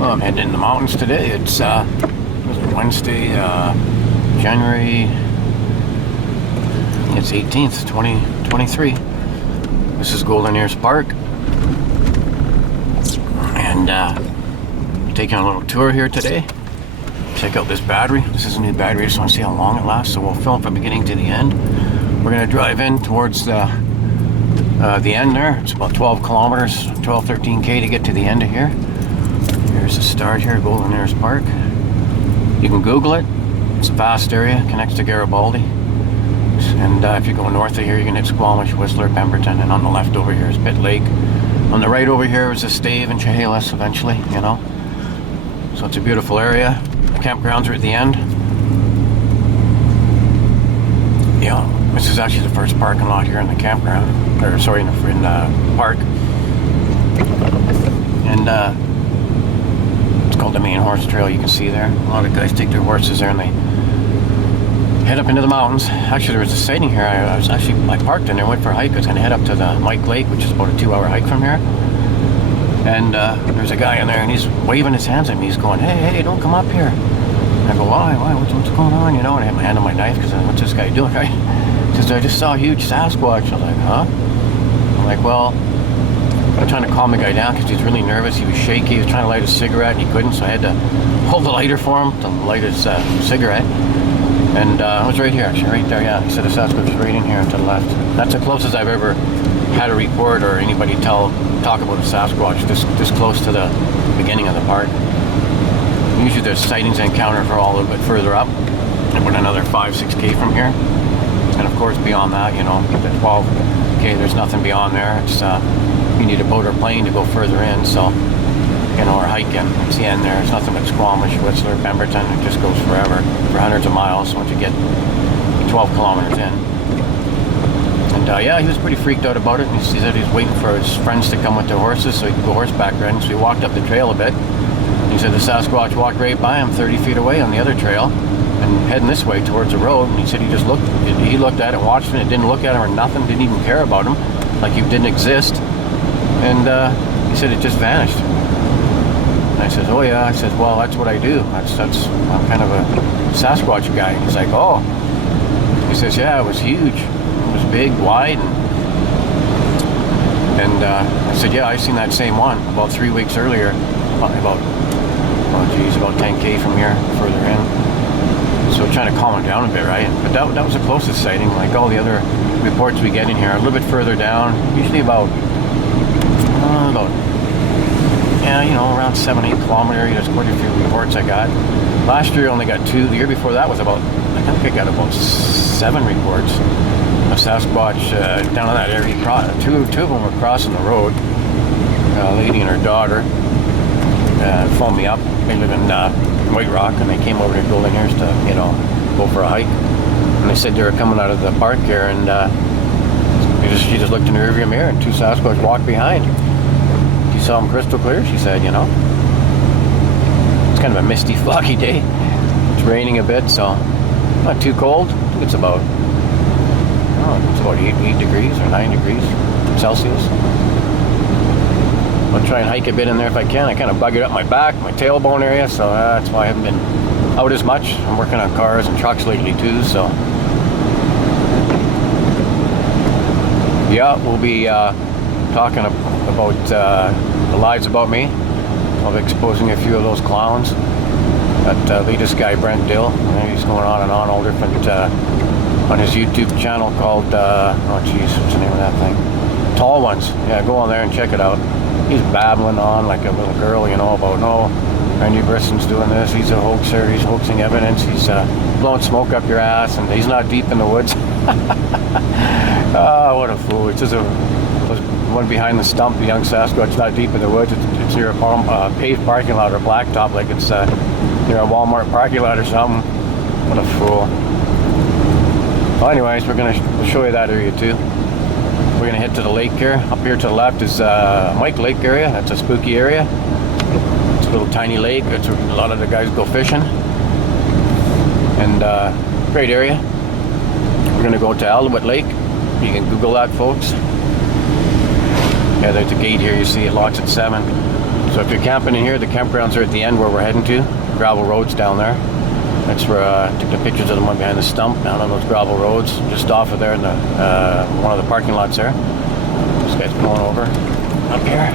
Well, I'm heading in the mountains today. It's Wednesday, January. It's 18th, 2023. This is Golden Ears Park, and taking a little tour here today. Check out this battery. This is a new battery. I just want to see how long it lasts. So we'll film from beginning to the end. We're going to drive in towards the end there. It's about 12 kilometers, 12, 13K to get to the end of here. Here's the start here, Golden Ears Park. You can Google it. It's a vast area, connects to Garibaldi. And if you go north of here, you can hit Squamish, Whistler, Pemberton, and on the left over here is Pitt Lake. On the right over here is the Stave and Chehalis eventually, you know. So it's a beautiful area. The campgrounds are at the end. Yeah, this is actually the first parking lot here in the campground. Or sorry, in the park. And it's called the main horse trail, you can see there. A lot of guys take their horses there and they head up into the mountains. Actually, there was a sighting here. I parked in there, went for a hike. I was going to head up to the Mike Lake, which is about a 2-hour hike from here. And there's a guy in there, and he's waving his hands at me. He's going, hey, don't come up here. And I go, why? What's going on? You know, and I have my hand on my knife because what's this guy doing? Right? He says, I just saw a huge Sasquatch. I was like, huh? I'm like, well, I'm trying to calm the guy down because he's really nervous. He was shaky. He was trying to light a cigarette, and he couldn't, so I had to hold the lighter for him to light his cigarette. And it was right here, actually, right there, yeah. He said the Sasquatch was right in here to the left. That's the closest I've ever had a report or anybody talk about a Sasquatch this close to the beginning of the park. Usually there's sightings and encounters for all a little bit further up, about another 5-6K from here. And of course beyond that, you know, the 12K, there's nothing beyond there. It's you need a boat or plane to go further in, so you know, or hiking. It's the end there. It's nothing but Squamish, Whistler, Pemberton. It just goes forever for hundreds of miles once you get 12 kilometers in. And yeah, he was pretty freaked out about it. And he said he was waiting for his friends to come with their horses so he could go horseback riding. So he walked up the trail a bit. He said the Sasquatch walked right by him 30 feet away on the other trail and heading this way towards the road. And he said he just looked. He looked at it, watched it. It didn't look at him or nothing. Didn't even care about him, like he didn't exist. And he said it just vanished. And I says, oh yeah. I says, well, that's what I do. I'm kind of a Sasquatch guy. He's like, oh. He says, yeah, it was huge. It was big, wide. And I said, yeah, I seen that same one about 3 weeks earlier. About 10K from here, further in. So trying to calm him down a bit, right? But that was the closest sighting. Like all the other reports we get in here, a little bit further down. Usually about yeah, you know, around 7-8 kilometer area. There's quite a few reports I got. Last year I only got 2. The year before that was I think I got about 7 reports of Sasquatch down in that area. Two of them were crossing the road. A lady and her daughter phoned me up. They live in White Rock, and they came over to Golden Ears to, you know, go for a hike. And they said they were coming out of the park here, and she just looked in the rearview mirror, and 2 Sasquatch walked behind. She saw them crystal clear, she said, you know. It's kind of a misty, foggy day. It's raining a bit, so not too cold. I think it's about, it's about 8 degrees or 9 degrees Celsius. I'll try and hike a bit in there if I can. I kind of bug it up my back, my tailbone area, so that's why I haven't been out as much. I'm working on cars and trucks lately too, so. Yeah, we'll be talking about the lies about me. I'll be exposing a few of those clowns. That latest guy, Brent Dill, he's going on and on all different, on his YouTube channel called, oh geez, what's the name of that thing? Tall Ones. Yeah, go on there and check it out. He's babbling on like a little girl, you know, about, no, Randy Brisson's doing this, he's a hoaxer, he's hoaxing evidence, he's blowing smoke up your ass, and he's not deep in the woods. Oh, what a fool. It's just one behind the stump, the young Sasquatch, not deep in the woods. It's near a paved parking lot or blacktop, like it's near a Walmart parking lot or something. What a fool. Well, anyways, we'll show you that area too. We're going to head to the lake here. Up here to the left is Mike Lake area. That's a spooky area. It's a little tiny lake. That's where a lot of the guys go fishing. And great area. We're going to go to Alouette Lake. You can Google that, folks. Yeah, there's a gate here. You see it locks at 7. So if you're camping in here, the campgrounds are at the end where we're heading to. Gravel roads down there. That's where I took the pictures of the one behind the stump down on those gravel roads, just off of there in the one of the parking lots there. This guy's going over up here.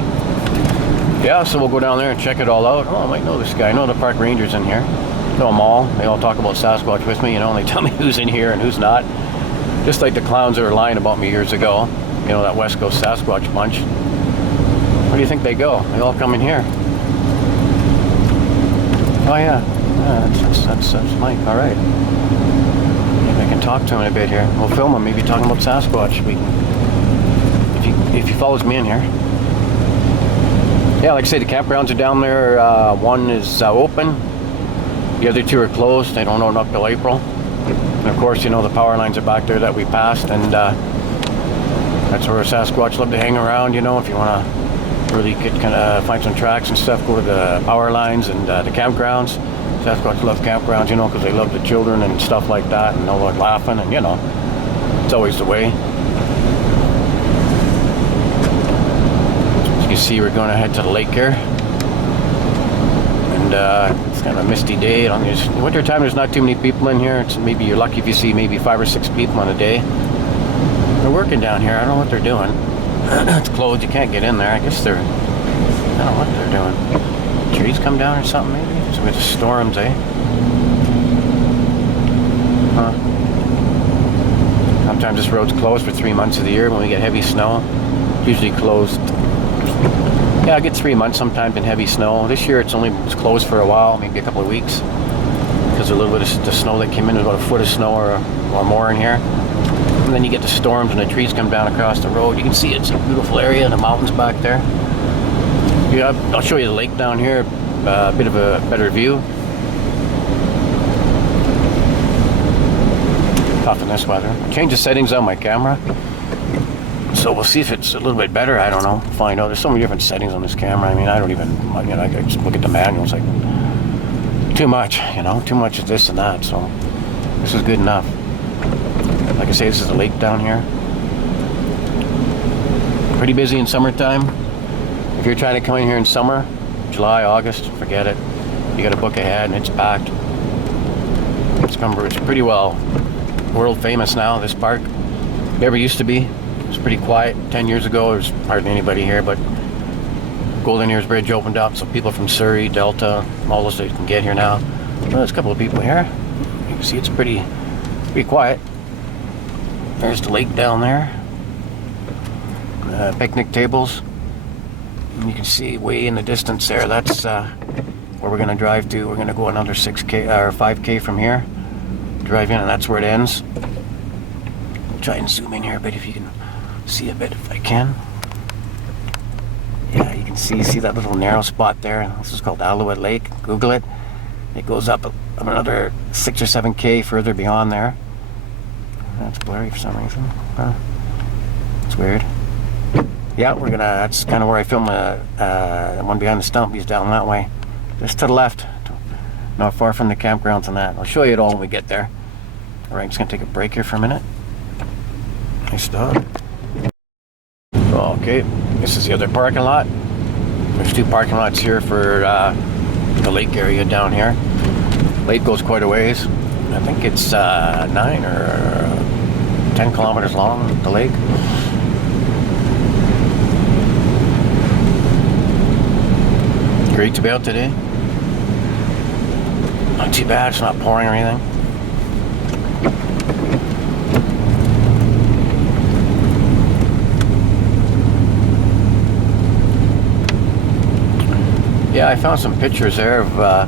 Yeah, so we'll go down there and check it all out. Oh, I might know this guy. I know the park rangers in here. Know them all. They all talk about Sasquatch with me, you know, and they tell me who's in here and who's not. Just like the clowns that were lying about me years ago. You know, that West Coast Sasquatch bunch. Where do you think they go? They all come in here. Oh yeah, that's Mike. All right. Maybe I can talk to him in a bit here. We'll film him. Maybe talking about Sasquatch. If he follows me in here. Yeah, like I say, the campgrounds are down there. One is open. The other two are closed. They don't open up till April. And of course, you know, the power lines are back there that we passed, and that's where Sasquatch love to hang around. You know, if you want to really get find some tracks and stuff, go to the power lines and the campgrounds. Sasquatch love campgrounds, you know, because they love the children and stuff like that, and they'll like laughing, and you know, it's always the way. As you can see, we're going to head to the lake here, and it's kind of a misty day. Winter time, there's not too many people in here. It's maybe you're lucky if you see maybe 5 or 6 people on a day. They're working down here. I don't know what they're doing. It's closed. You can't get in there. I guess I don't know what they're doing. Trees come down or something maybe? So we have storms, eh? Huh. Sometimes this road's closed for 3 months of the year when we get heavy snow. Usually closed. Yeah, I get 3 months sometimes in heavy snow. This year it's closed for a while, maybe a couple of weeks. Because a little bit of the snow that came in, about a foot of snow or more in here. And then you get the storms and the trees come down across the road. You can see it's a beautiful area, the mountains back there. Yeah, I'll show you the lake down here, a bit of a better view. Tough in this weather. Change the settings on my camera. So we'll see if it's a little bit better. I don't know. Find out. There's so many different settings on this camera. I mean, I don't even, you know, I just look at the manuals like, too much, you know, too much of this and that. So this is good enough. Like I say, this is a lake down here. Pretty busy in summertime. If you're trying to come in here in summer, July, August, forget it. You got to book ahead, and it's packed. It's pretty well world famous now, this park. Never used to be. It was pretty quiet. 10 years ago, there was hardly anybody here, but Golden Ears Bridge opened up, so people from Surrey, Delta, all those states can get here now. Well, there's a couple of people here. You can see it's pretty quiet. There's the lake down there. Picnic tables. And you can see way in the distance there. That's where we're going to drive to. We're going to go another 6K or 5K from here. Drive in, and that's where it ends. I'll try and zoom in here a bit if you can see a bit, if I can. Yeah, you can see that little narrow spot there. This is called Alouette Lake. Google it. It goes up another 6 or 7K further beyond there. That's blurry for some reason. It's weird. Yeah, that's kind of where I film the one behind the stump. He's down that way. Just to the left. Not far from the campgrounds and that. I'll show you it all when we get there. Alright, I'm just going to take a break here for a minute. Nice dog. Okay, this is the other parking lot. There's 2 parking lots here for the lake area down here. Lake goes quite a ways. I think it's 9 or 10 kilometers long, the lake. Great to be out today. Not too bad, it's not pouring or anything. Yeah, I found some pictures there of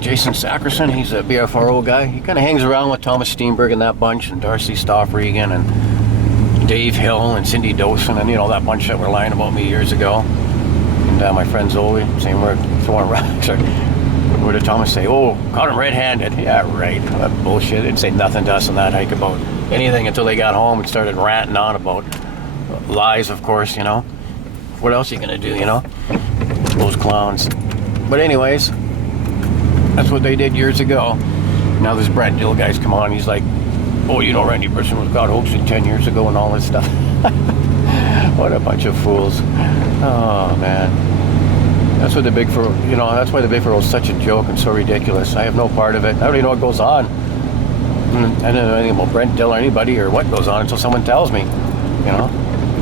Jason Sackerson. He's a BFRO guy. He kind of hangs around with Thomas Steenberg and that bunch, and Darcy Stoff-Regan, and Dave Hill, and Cindy Dosen, and you know, that bunch that were lying about me years ago. And my friend Zoe, same word, throwing rocks. What did Thomas say? Oh, caught him red-handed. Yeah, right. That bullshit. Didn't say nothing to us on that hike about anything until they got home and started ranting on about lies, of course, you know. What else are you gonna do, you know? Those clowns. But anyways, that's what they did years ago. Now this Brent Dill guy's come on. He's like, oh, you know, Randy Person was caught hoaxing 10 years ago and all this stuff. What a bunch of fools. Oh, man. That's what the Bigfoot, that's why the Bigfoot is such a joke and so ridiculous. I have no part of it. I don't even know what goes on. I don't know anything about Brent Dill or anybody or what goes on until someone tells me, I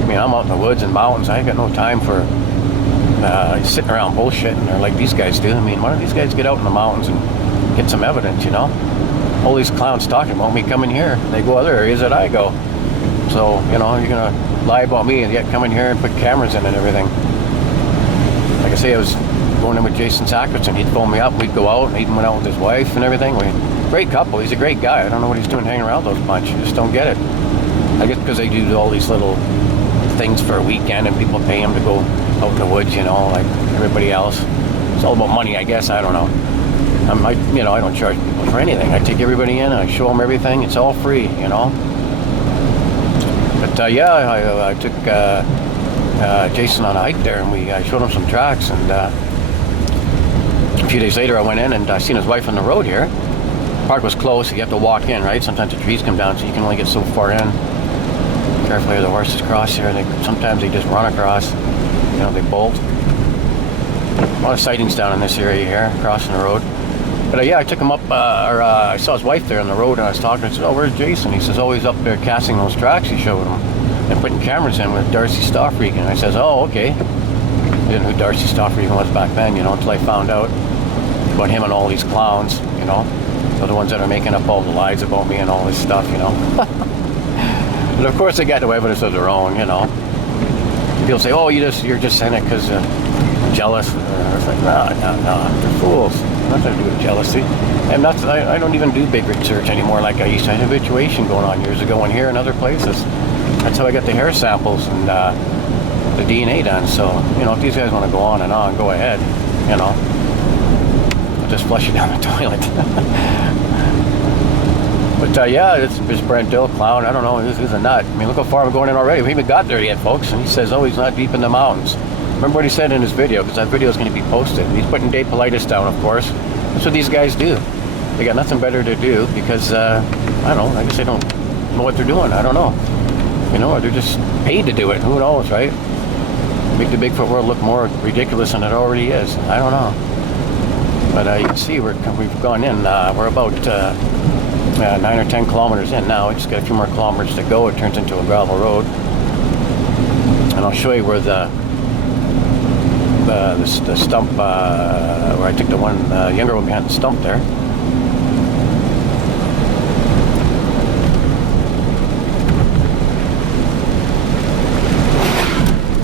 mean, I'm out in the woods and mountains. I ain't got no time for sitting around bullshitting or like these guys do. I mean, why don't these guys get out in the mountains and get some evidence, All these clowns talking about me coming here. They go other areas that I go. So, you're going to lie about me and yet come in here and put cameras in and everything. Like I say, I was going in with Jason Sasquatch, and he'd phone me up. We'd go out, and he went out with his wife and everything. Great couple. He's a great guy. I don't know what he's doing hanging around those bunch. I just don't get it. I guess because they do all these little things for a weekend, and people pay him to go out in the woods, like everybody else. It's all about money, I guess. I don't know. I don't charge people for anything. I take everybody in, and I show them everything. It's all free, But I took Jason on a hike there, and I showed him some tracks. And a few days later, I went in and I seen his wife on the road here. The park was closed, so you have to walk in, right? Sometimes the trees come down, so you can only get so far in. Carefully, the horses cross here. Sometimes they just run across. They bolt. A lot of sightings down in this area here, crossing the road. But I took him up, I saw his wife there on the road, and I was talking. I said, "Oh, where's Jason?" He says, "Oh, he's up there casting those tracks he showed him and putting cameras in with Darcy Stoffregan." And I says, "Oh, okay." I didn't know who Darcy Stoffregan was back then, until I found out about him and all these clowns, They're the ones that are making up all the lies about me and all this stuff, But of course, they got no evidence of their own, People say, "Oh, you're just saying it because jealous." It's like, no, they're fools. Nothing to do with jealousy. And I don't even do big research anymore like I used to. I had a habituation going on years ago and here and other places. That's how I got the hair samples and the DNA done. So, if these guys want to go on, go ahead, I'll just flush it down the toilet. But it's Brent Dill clown. I don't know, he's a nut. I mean, look how far I'm going in already. We haven't got there yet, folks. And he says, "Oh, he's not deep in the mountains." Remember what he said in his video, because that video is going to be posted. He's putting Dave Politis down, of course. That's what these guys do. They got nothing better to do because, I don't know, I guess they don't know what they're doing. I don't know. Or they're just paid to do it. Who knows, right? Make the Bigfoot world look more ridiculous than it already is. I don't know. But you can see we've gone in. We're about 9 or 10 kilometers in now. We just got a few more kilometers to go. It turns into a gravel road. And I'll show you where the stump, where I took the one younger one behind the stump there.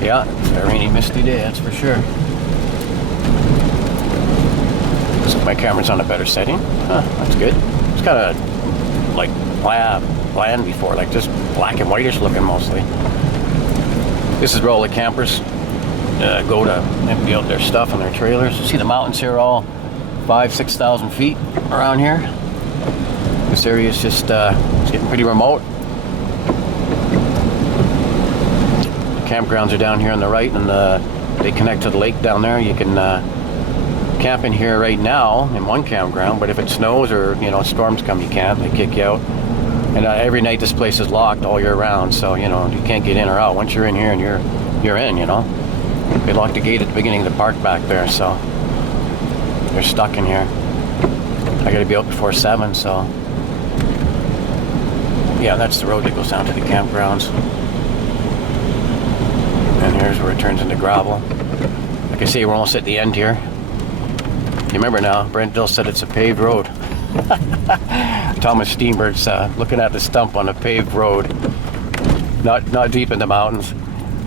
Yeah, it's a rainy, misty day, that's for sure. So my camera's on a better setting. That's good. It's kind of like bland before, like just black and whitish looking mostly. This is where all the campers go to empty out their stuff and their trailers. You see the mountains here, all 5,000-6,000 feet around here. This area is just it's getting pretty remote. The campgrounds are down here on the right, and they connect to the lake down there. You can camp in here right now in one campground, but if it snows or storms come, you can't. They kick you out. And every night this place is locked all year round, so you can't get in or out. Once you're in here, and you're in. They locked the gate at the beginning of the park back there, so they're stuck in here. I got to be out before 7, so yeah, that's the road that goes down to the campgrounds. And here's where it turns into gravel. Like I say, we're almost at the end here. You remember now, Brent Dill said it's a paved road. Thomas Steenberg's looking at the stump on a paved road, not deep in the mountains.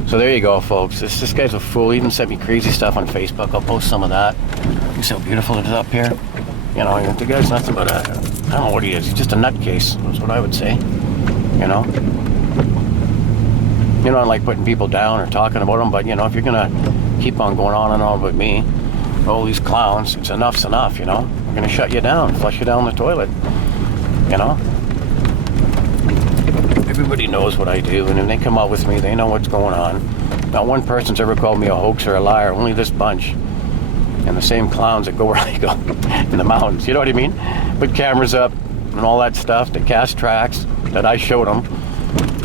So there you go, folks. This guy's a fool. He even sent me crazy stuff on Facebook. I'll post some of that. You see how beautiful it is up here. The guy's nothing but I don't know what he is. He's just a nutcase. That's what I would say. I don't like putting people down or talking about them, but if you're gonna keep on going on and on with me, all these clowns, enough's enough. We're gonna shut you down, flush you down the toilet. Everybody knows what I do, and when they come out with me, they know what's going on. Not one person's ever called me a hoax or a liar, only this bunch. And the same clowns that go where I go, in the mountains, you know what I mean? Put cameras up and all that stuff, the cast tracks that I showed them,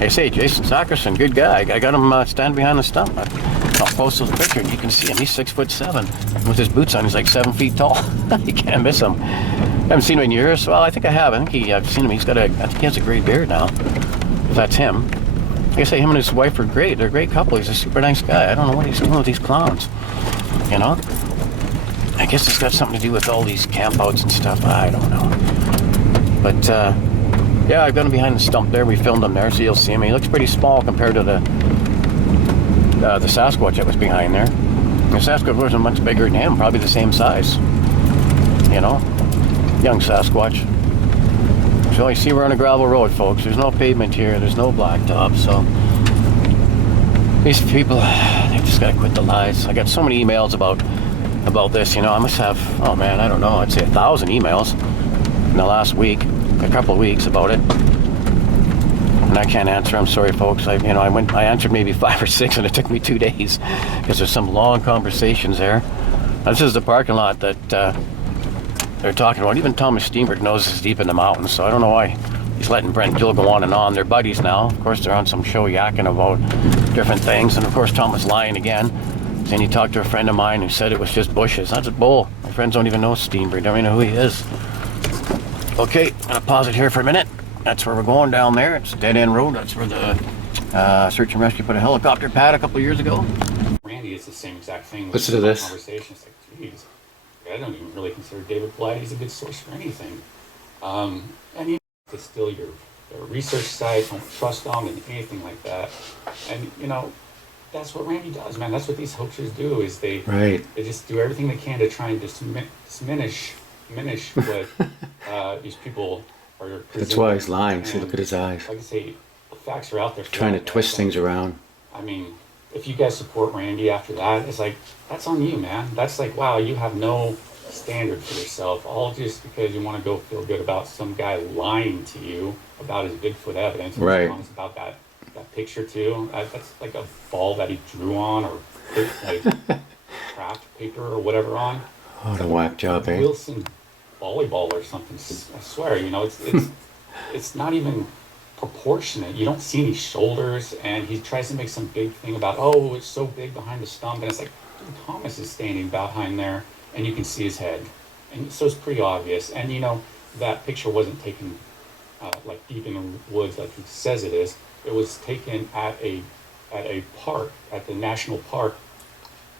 They say Jason Sakerson, good guy. I got him standing behind the stump. I'll post a picture and you can see him. He's 6'7". With his boots on, he's like 7 feet tall. You can't miss him. I haven't seen him in years. Well, I think I have. I've seen him. I think he has a gray beard now. If that's him. Like I say, him and his wife are great. They're a great couple. He's a super nice guy. I don't know what he's doing with these clowns. You know? I guess it's got something to do with all these campouts and stuff. I don't know. But, yeah, I've got him behind the stump there. We filmed him there, so you'll see him. He looks pretty small compared to the Sasquatch that was behind there. The Sasquatch wasn't much bigger than him, probably the same size. You know? Young Sasquatch. So you see we're on a gravel road, folks. There's no pavement here. There's no blacktop, so these people, they just gotta quit the lies. I got so many emails about this, you know. I must have, oh man, I don't know, I'd say 1,000 emails in the last week, a couple of weeks about it. And I can't answer. I'm sorry, folks. I answered maybe 5 or 6, and it took me 2 days because there's some long conversations there. This is the parking lot that they're talking about. Even Thomas Steenberg knows it's deep in the mountains, so I don't know why he's letting Brent Dill go on and on. They're buddies now. Of course, they're on some show yakking about different things, and of course, Tom was lying again. Then he talked to a friend of mine who said it was just bushes. That's a bull. My friends don't even know Steenberg. Don't even know who he is. Okay, I'm gonna pause it here for a minute. That's where we're going down there. It's a dead-end road. That's where the search and rescue put a helicopter pad a couple of years ago. Randy, it's the same exact thing. Listen to this. Conversations like, geez, I don't even really consider David Blight. He's a good source for anything. And you know, to steal your research site, don't trust them and anything like that. And you know, that's what Randy does, man. That's what these hoaxers do. Is they just do everything they can to try and diminish what these people are presenting. That's why he's lying. See, look at his eyes. Like I say, the facts are out there. Trying to twist things around. I mean, if you guys support Randy after that, it's like, that's on you, man. That's like, wow, you have no standard for yourself, all just because you want to go feel good about some guy lying to you about his Bigfoot evidence. And right. Honest about that picture too. That's like a ball that he drew on, or like craft paper or whatever on. What a whack job, eh? Wilson volleyball or something. I swear, you know, it's not even proportionate. You don't see any shoulders, and he tries to make some big thing about, oh, it's so big behind the stump, and it's like, dude, Thomas is standing behind there, and you can see his head, and so it's pretty obvious. And you know, that picture wasn't taken like deep in the woods like he says it is. It was taken at a park, at the national park,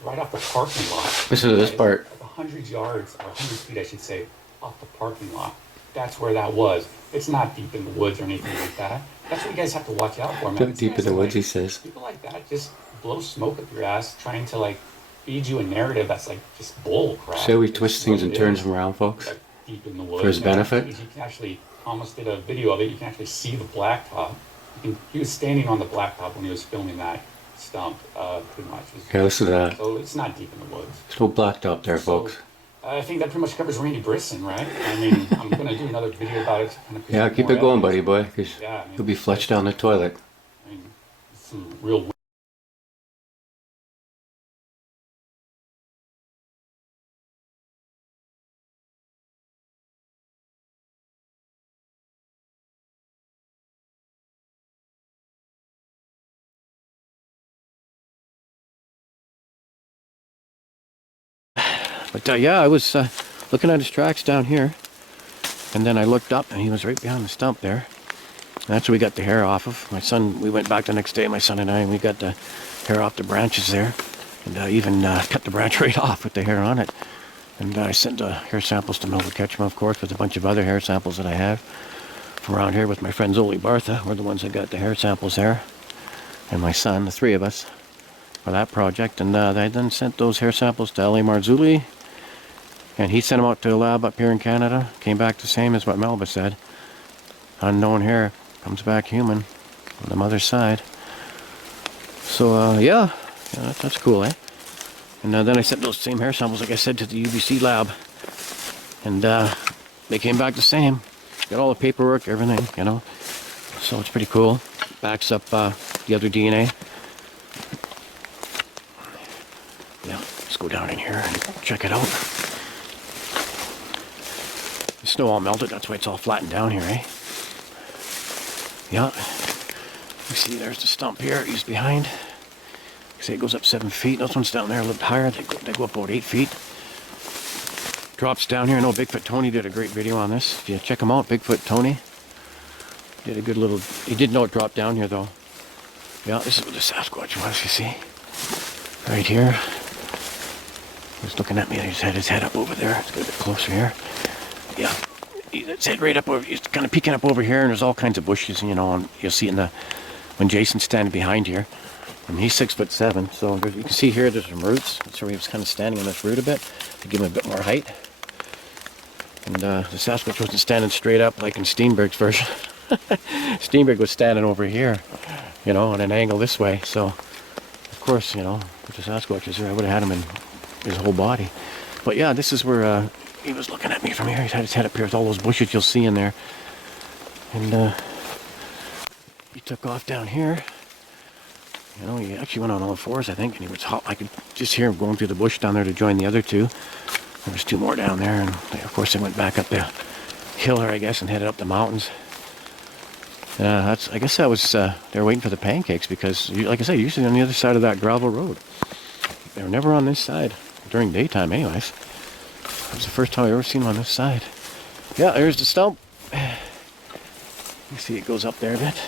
right off the parking lot. Listen to this part. 100 yards, or 100 feet, I should say, off the parking lot. That's where that was. It's not deep in the woods or anything like that. That's what you guys have to watch out for, man. Deep in the woods, he says. People like that just blow smoke up your ass, trying to like feed you a narrative that's like just bull crap. So he twists things and turns them around, folks. Like deep in the woods. For his benefit. You can actually, Thomas did a video of it. You can actually see the blacktop. He was standing on the blacktop when he was filming that stump, pretty much. Yeah, listen to that. So it's not deep in the woods. There's no blacktop there, folks. I think that pretty much covers Randy Brisson, right? I mean, I'm going to do another video about it. Kind of yeah, keep it going, buddy boy, because you'll be flushed down the toilet. I mean, some real... But yeah, I was looking at his tracks down here, and then I looked up, and he was right behind the stump there. And that's where we got the hair off of. My son, we went back the next day, my son and I, and we got the hair off the branches there, and even cut the branch right off with the hair on it. And I sent hair samples to Melville Ketchum, of course, with a bunch of other hair samples that I have from around here with my friend Zoli Bartha. We're the ones that got the hair samples there, and my son, the three of us, for that project. And I then sent those hair samples to L.A. Marzulli, and he sent them out to a lab up here in Canada. Came back the same as what Melba said. Unknown hair comes back human on the mother's side. So yeah, that's cool, eh? And then I sent those same hair samples, like I said, to the UBC lab, and they came back the same. Got all the paperwork, everything, you know. So it's pretty cool. Backs up the other DNA. Yeah, let's go down in here and check it out. The snow all melted, that's why it's all flattened down here, eh? Yeah. You see, there's the stump here. He's behind. See, it goes up 7 feet. Those ones down there a little higher. They go up about 8 feet. Drops down here. I know Bigfoot Tony did a great video on this. If you check him out, Bigfoot Tony did a good little. He did know it dropped down here though. Yeah, this is what the Sasquatch was. You see, right here. He was looking at me. He's had his head up over there. Let's get a bit closer here. Yeah, his head right up over. He's kind of peeking up over here, and there's all kinds of bushes, you know. And you'll see in the when Jason's standing behind here. And he's 6'7", so you can see here there's some roots. That's where he was kind of standing on this root a bit to give him a bit more height. And the Sasquatch wasn't standing straight up like in Steenberg's version. Steenberg was standing over here, you know, at an angle this way. So, of course, you know, with the Sasquatch is here, I would have had him in his whole body. But yeah, this is where he was looking at me from here. He had his head up here with all those bushes you'll see in there. And he took off down here. You know, he actually went on all fours, I think, and he was hot. I could just hear him going through the bush down there to join the other two. There was two more down there, and of course they went back up the hill here, I guess, and headed up the mountains. I guess that was, they were waiting for the pancakes because, like I said, usually on the other side of that gravel road. They were never on this side, during daytime anyways. It was the first time I ever seen them on this side. Yeah, there's the stump. You see it goes up there a bit.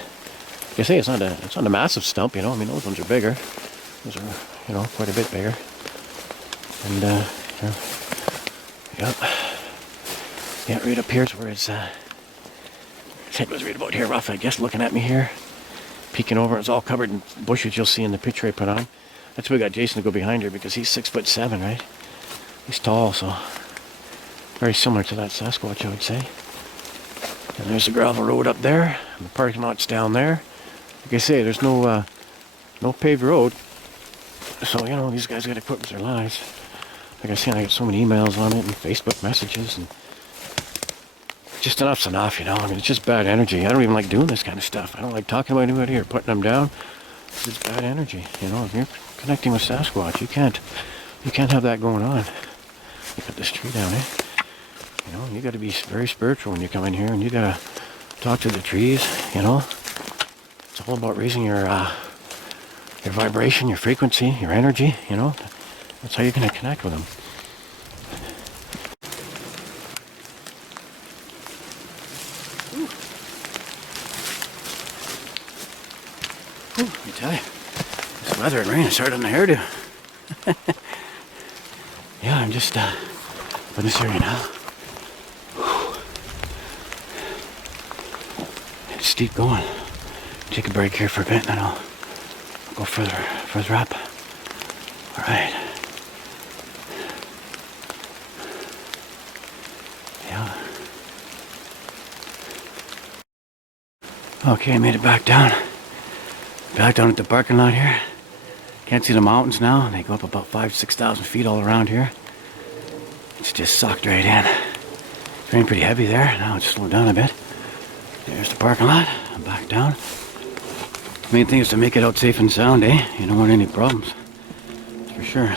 Like I say, it's not a massive stump, you know. I mean, those ones are bigger. Those are, you know, quite a bit bigger. And yeah, right up here's where his head was right about here, rough, I guess, looking at me here, peeking over. It's all covered in bushes. You'll see in the picture I put on. That's why we got Jason to go behind here because he's 6'7", right? He's tall, so very similar to that Sasquatch, I would say. And there's the gravel road up there, and the parking lot's down there. Like I say, there's no paved road, so you know these guys got equipped with their lives. Like I said, I get so many emails on it and Facebook messages, and just enough's enough, you know. I mean, it's just bad energy. I don't even like doing this kind of stuff. I don't like talking about anybody or putting them down. It's just bad energy, you know. If you're connecting with Sasquatch, you can't have that going on. You cut this tree down, eh? You know, you got to be very spiritual when you come in here, and you got to talk to the trees, you know. It's all about raising your vibration, your frequency, your energy, you know. That's how you're going to connect with them. Ooh, let me tell you, this weather and rain is starting to hairdo. Yeah, I'm just in this area now. It's steep going. Take a break here for a bit, and then I'll go further up. All right. Yeah. Okay, I made it back down. Back down at the parking lot here. Can't see the mountains now. They go up about 5,000-6,000 feet all around here. It's just sucked right in. It's raining pretty heavy there. Now it's slowed down a bit. There's the parking lot. I'm back down. Main thing is to make it out safe and sound, eh? You don't want any problems. That's for sure.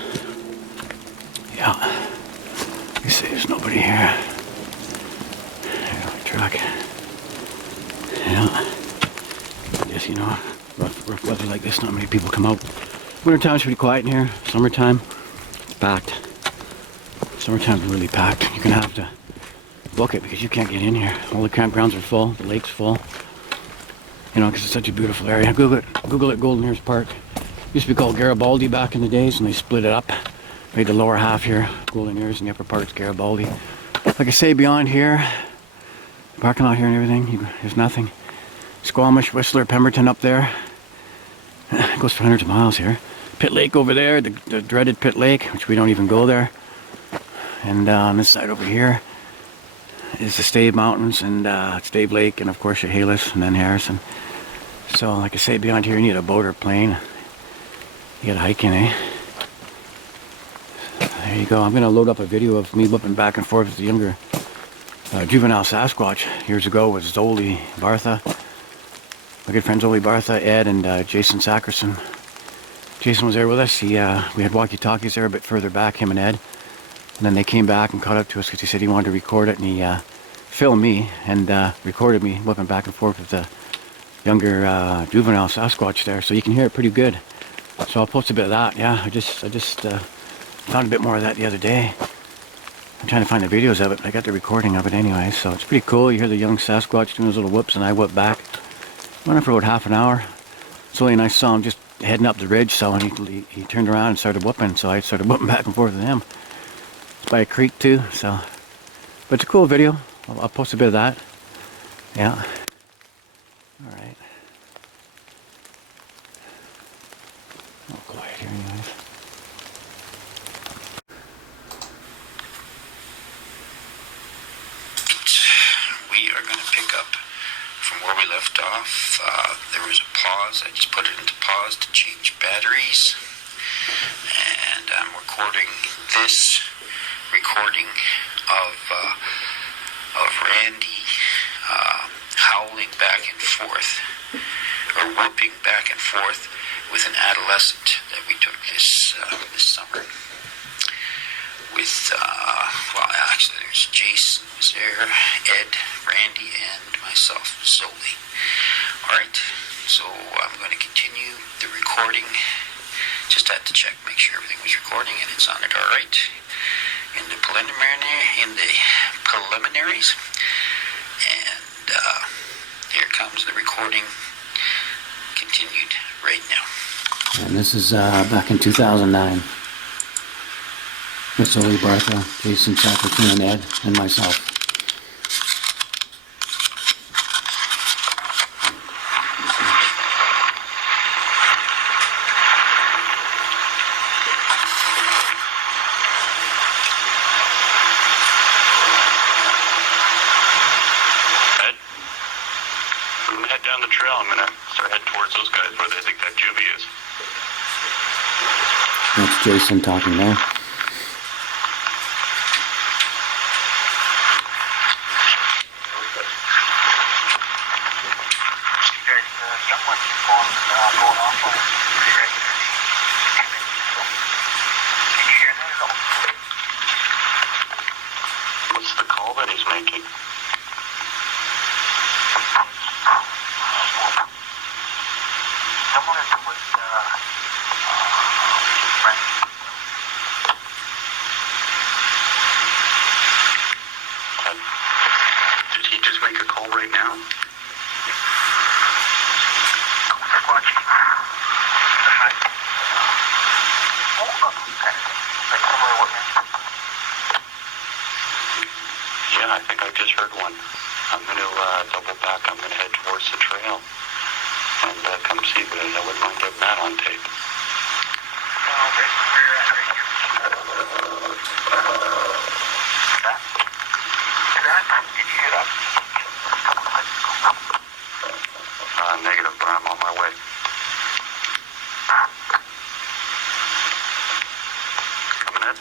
Yeah. You see there's nobody here. There's my truck. Yeah. I guess, you know, rough weather like this, not many people come out. Wintertime's pretty quiet in here. Summertime, it's packed. Summertime's really packed. You're gonna have to book it because you can't get in here. All the campgrounds are full. The lake's full. You know, because it's such a beautiful area. Google it, Golden Ears Park. Used to be called Garibaldi back in the days, and they split it up. Made the lower half here Golden Ears, and the upper part's Garibaldi. Like I say, beyond here, parking lot here and everything, there's nothing. Squamish, Whistler, Pemberton up there. It goes for hundreds of miles here. Pitt Lake over there, the dreaded Pitt Lake, which we don't even go there. And on this side over here is the Stave Mountains and Stave Lake, and of course Chehalis, and then Harrison. So, like I say, beyond here you need a boat or plane. You gotta hike in, eh? There you go. I'm gonna load up a video of me whipping back and forth with the younger juvenile Sasquatch years ago with Zoli Bartha. My good friend Zoli Bartha, Ed, and Jason Sackerson. Jason was there with us. We had walkie-talkies there a bit further back, him and Ed. And then they came back and caught up to us because he said he wanted to record it, and he filmed me and recorded me whipping back and forth with the younger juvenile Sasquatch there, so you can hear it pretty good. So I'll post a bit of that. Yeah, I just found a bit more of that the other day. I'm trying to find the videos of it, but I got the recording of it anyway, so it's pretty cool. You hear the young Sasquatch doing those little whoops, and I whip back. Went on for about half an hour. So and I saw him just heading up the ridge, so he turned around and started whooping, so I started whooping back and forth with him. It's by a creek too, so. But it's a cool video. I'll post a bit of that. Yeah. Alright. Oh, quiet here anyways. We are going to pick up from where we left off. There was a pause. I just put it into pause to change batteries. And I'm recording this recording of Randy howling back and forth, or whooping back and forth with an adolescent that we took this summer. With, well, actually there's Jason was there, Ed, Randy, and myself, Zoe. Alright, so I'm going to continue the recording. Just had to check, make sure everything was recording, and it's on it alright. In the preliminaries. And here comes the recording, continued right now. And this is back in 2009. With Zoe, Bartha, Jason, Shackleton, and Ed, and myself. Ed, I'm going to head down the trail. I'm going to start heading towards those guys where they think that juvie is. That's Jason talking there. What's the call that he's making? Someone is with Brent. Did he just make a call right now? Sasquatch. Hi. Like somewhere what? Yeah, I think I just heard one. I'm going to double back. I'm going to head towards the trail and come see you guys. I wouldn't mind getting that on tape. Right where you're at right here. Did you get up? Negative, but I'm on my way. Coming in?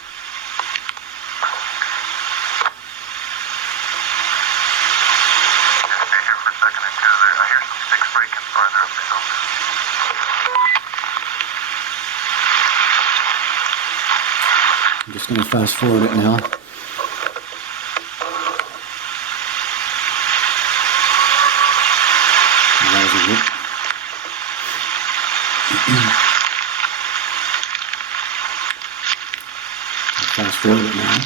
Stay here for a second until there. I hear some sticks breaking farther up the hill. I'm just going to fast forward it now. That was a whoop. I'll fast forward it now.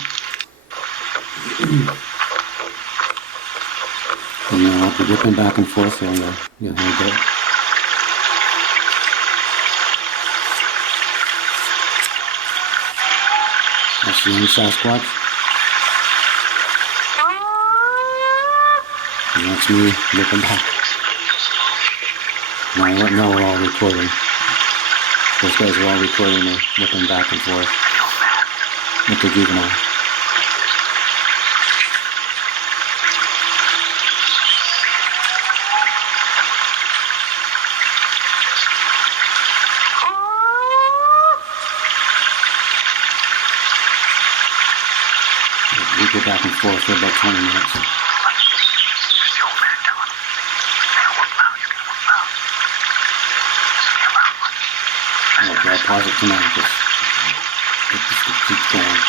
And then I'll be whipping back and forth here. You'll hear it. That's the young Sasquatch. And that's me whipping back. No, we're all recording. Those guys are all recording me whipping back and forth with the juvenile. We go back and forth for about 20 minutes. Okay, I'll pause it tonight. Just keep going.